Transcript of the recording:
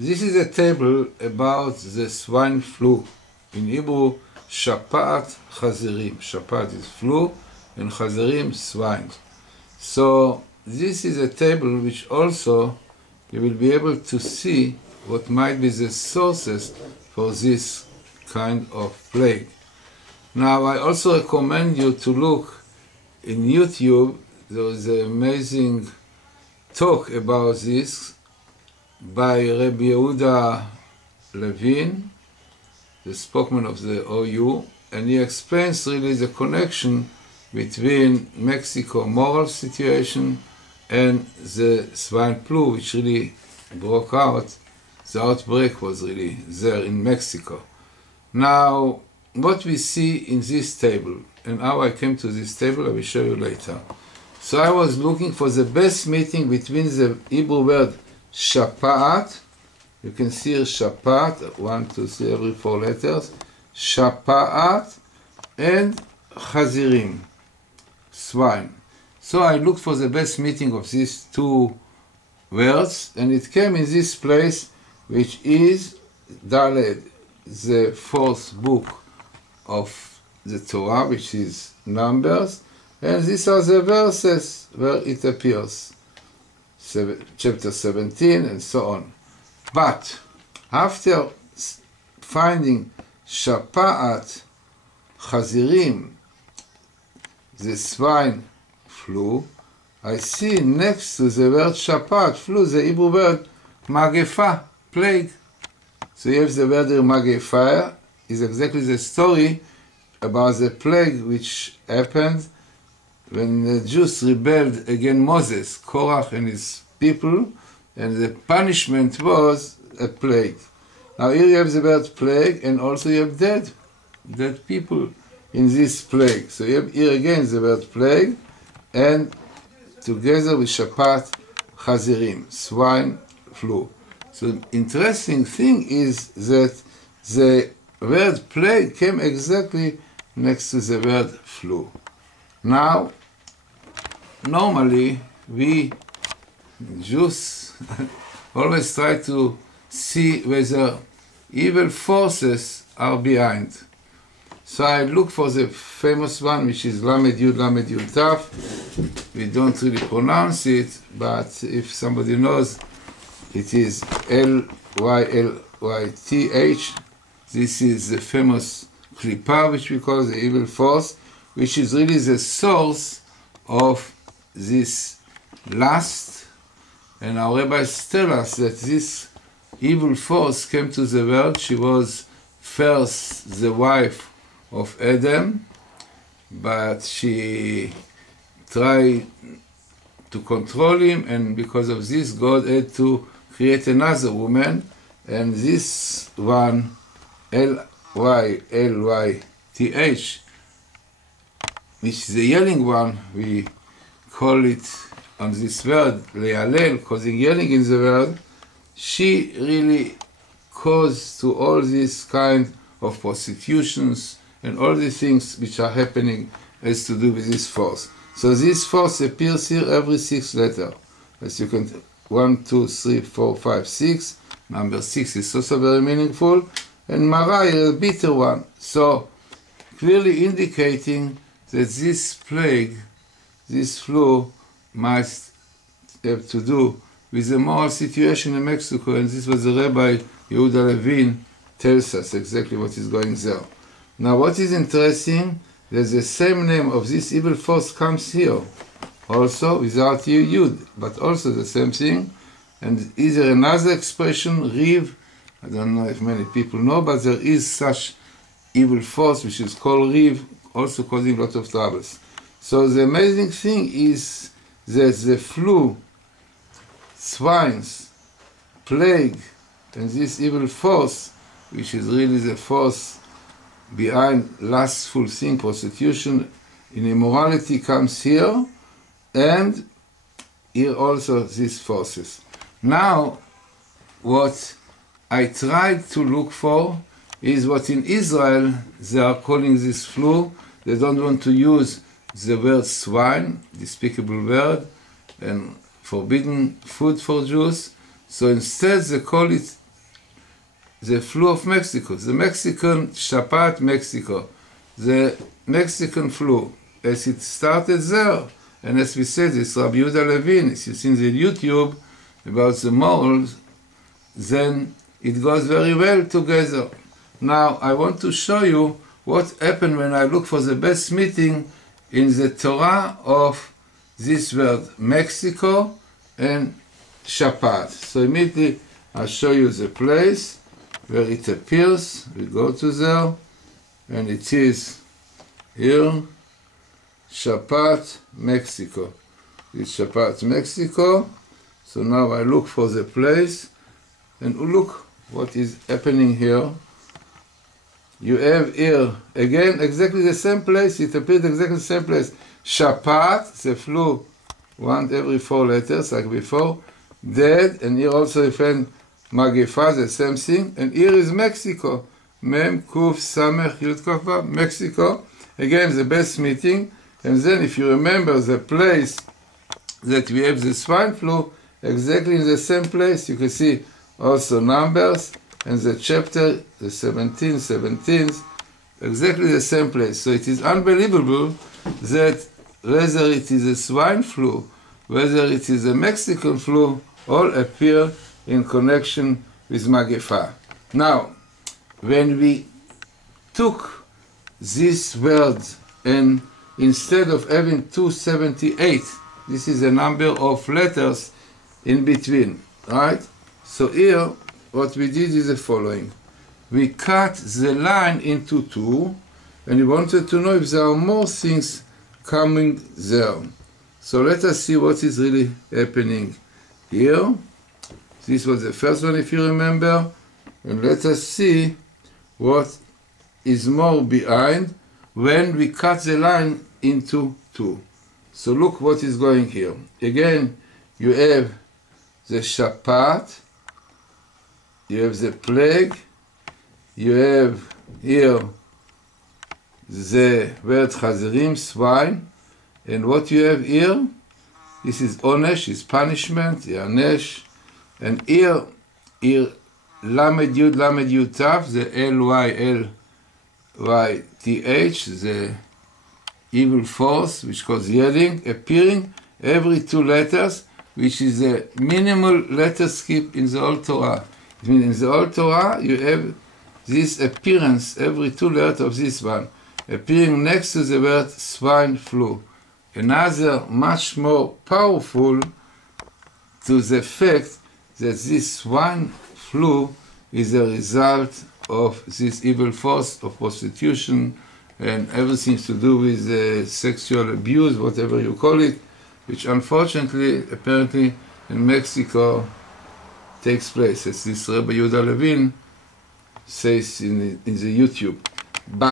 This is a table about the swine flu. In Hebrew, shapat chazirim. Shapat is flu, and chazirim swine. So this is a table which also you will be able to see what might be the sources for this kind of plague. Now, I also recommend you to look in YouTube. There is an amazing talk about this by Rabbi Yehuda Levin, the spokesman of the OU, and he explains really the connection between Mexico moral situation and the swine flu, which really broke out. The outbreak was really there in Mexico. Now, what we see in this table, and how I came to this table, I will show you later. So I was looking for the best meeting between the Hebrew word shapat, you can see here shapat, 1, 2, 3, every 4 letters, shapat, and chazirim, swine. So I looked for the best meeting of these two words, and it came in this place, which is Daled, the 4th book of the Torah, which is Numbers, and these are the verses where it appears, chapter 17 and so on. But after finding Shapa'at Chazirim, the swine flu, I see next to the word Shapa'at flu the Hebrew word Magefa, plague. So you have the word Magefa is exactly the story about the plague which happened when the Jews rebelled against Moses, Korach and his people, and the punishment was a plague. Now here you have the word plague, and also you have dead people in this plague. So you have here again the word plague, and together with Shapat Chazirim, swine flu. So the interesting thing is that the word plague came exactly next to the word flu. Now, normally we Jews always try to see whether evil forces are behind. So I look for the famous one, which is Lamed Yud Taf. We don't really pronounce it, but if somebody knows, it is Lylyth. This is the famous Klippa, which we call the evil force, which is really the source of this lust. And our rabbis tell us that this evil force came to the world. She was first the wife of Adam, but she tried to control him, and because of this, God had to create another woman, and this one, Lylyth, which is the yelling one, we call it on this word, Le'alel, causing yelling in the word, she really caused to all these kind of prosecutions and all the things which are happening has to do with this force. So this force appears here every 6 letters. As you can, 1, 2, 3, 4, 5, 6. Number 6 is also very meaningful. And Mara is a bitter one. So clearly indicating that this plague, this flu, must have to do with the moral situation in Mexico, and this was the Rabbi Yehuda Levin tells us exactly what is going there. Now what is interesting, that the same name of this evil force comes here, also without Yud, but also the same thing, and either another expression, Riv, I don't know if many people know, but there is such evil force which is called Riv, also causing a lot of troubles. So the amazing thing is that the flu, swines, plague, and this evil force, which is really the force behind lustful thing, prostitution, in immorality, comes here, and here also these forces. Now, what I tried to look for is what in Israel they are calling this flu. They don't want to use the word swine, despicable word, and forbidden food for Jews. So instead they call it the flu of Mexico, the Mexican Shapat Mexico, the Mexican flu, as it started there, and as we said, it's Rabbi Yehuda Levin, as you see in the YouTube about the mold, then it goes very well together. Now, I want to show you what happened when I look for the best meeting in the Torah of this word, Mexico and Shapat. So immediately I'll show you the place where it appears. We go to there, and it is here, Shapat, Mexico. It's Shapat, Mexico. So now I look for the place, and look what is happening here. You have here, again, exactly the same place. It appeared exactly the same place. Shapat, the flu, one every 4 letters, like before. Dead, and here also you find Magefa, the same thing. And here is Mexico. Mem, Kuf, Samech, Yud, Kaf, Vav, Mexico. Again, the best meeting. And then if you remember the place that we have the swine flu, exactly in the same place, you can see also numbers, and the chapter, the 17th, exactly the same place. So it is unbelievable that whether it is a swine flu, whether it is a Mexican flu, all appear in connection with Magefa. Now, when we took these words and instead of having 278, this is a number of letters in between, right? So here, what we did is the following. We cut the line into 2, and we wanted to know if there are more things coming there. So let us see what is really happening here. This was the first one, if you remember. And let us see what is more behind when we cut the line into 2. So look what is going here. Again, you have the Shapat, you have the plague, you have here the word Chazerim, swine, and what you have here, this is Onesh, is punishment, Yanesh, and here Lamed Yud Tav, the L-Y-L-Y-T-H, the evil force, which causes yelling, appearing every 2 letters, which is a minimal letter skip in the Old Torah. It means in the Old Torah, you have this appearance, every 2 letters of this one, appearing next to the word swine flu. Another much more powerful to the fact that this swine flu is a result of this evil force of prostitution and everything to do with sexual abuse, whatever you call it, which unfortunately, apparently, in Mexico takes place, as this Rabbi Yehuda Levin says in the YouTube. But